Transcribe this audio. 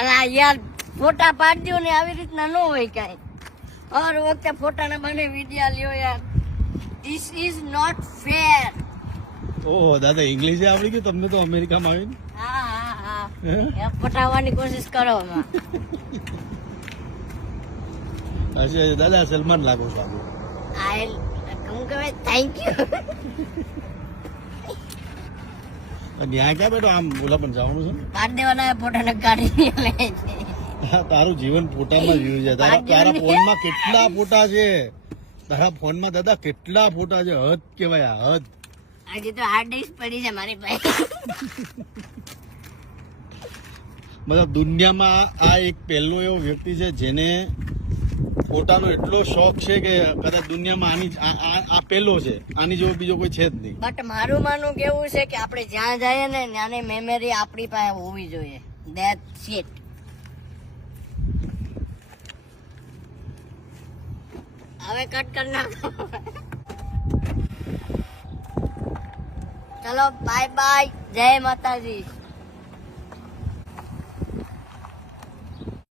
અરે યાર ફોટા પાડજો ને આવી રીતના ન હોય કાંઈ. હર વખતે ફોટાના બને વિડિયા લ્યો યાર. This is not fair. ઓહો દાદા ઇંગ્લિશ આવડી ગયું તમને તો અમેરિકામાં આવીને. હા હા હા પટાવવાની કોશિશ કરો આમાં. હશે દાદા સલમાન લાગો છો હું કહે થેન્ક યુ. ત્યાં ક્યાં બેઠો આમ ઓલા પણ જવાનું છે કાઢ દેવાના ફોટા કાઢી લે છે. હા, તારું જીવન ફોટામાં જ રહ્યું છે. તારા ફોનમાં કેટલા ફોટા છે? તારા ફોનમાં દાદા કેટલા ફોટા છે? હદ કેવાય આ હદ. આજે તો હાર્ડ ડિસ્ક પડી છે મારી પાસે. મતલબ દુનિયામાં આ એક પહેલો એવો વ્યક્તિ છે જેને ફોટાનો એટલો શોખ છે કે કદાચ દુનિયામાં આ પહેલો છે. આની જેવો બીજો કોઈ છે જ નહીં. બટ મારું માનવું કેવું છે કે આપણે જ્યાં જઈએ ને ત્યાંની મેમરી આપણી પાસે હોવી જોઈએ. That's it. હવે કટ કરી નાખો. ચલો બાય બાય. જય માતાજી.